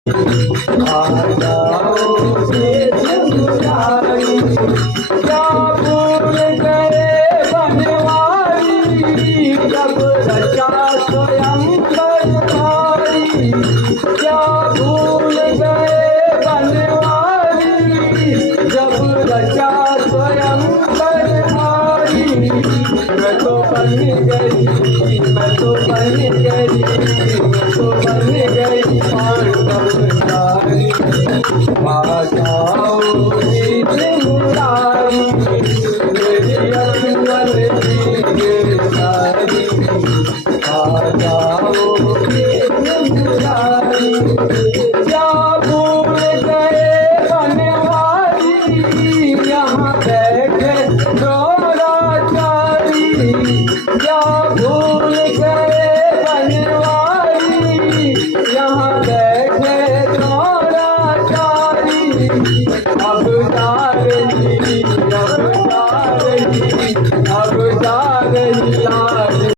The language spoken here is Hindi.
आ जाओ शेष मुरारी, क्या भूल गए बनवारी, जब रचा स्वयं बनवारी, क्या भूल गए बनवारी, जब रचा स्वयं बनवारी। मैं तो बन गई, मैं तो बन गई, मैं तो बन गई पांडवधारी। आ जाओ शीत मुरारी, मेरी अखियाँ भीगे सारी। आ जाओ शीत मुरारी, क्या भूल गए बनवारी, यहाँ बैठे द्रोणाचारी, क्या भूल गए बनवारी, यहाँ बैठे द्रोणाचारी। अब तारनी, अब तारनी, अब तारनी।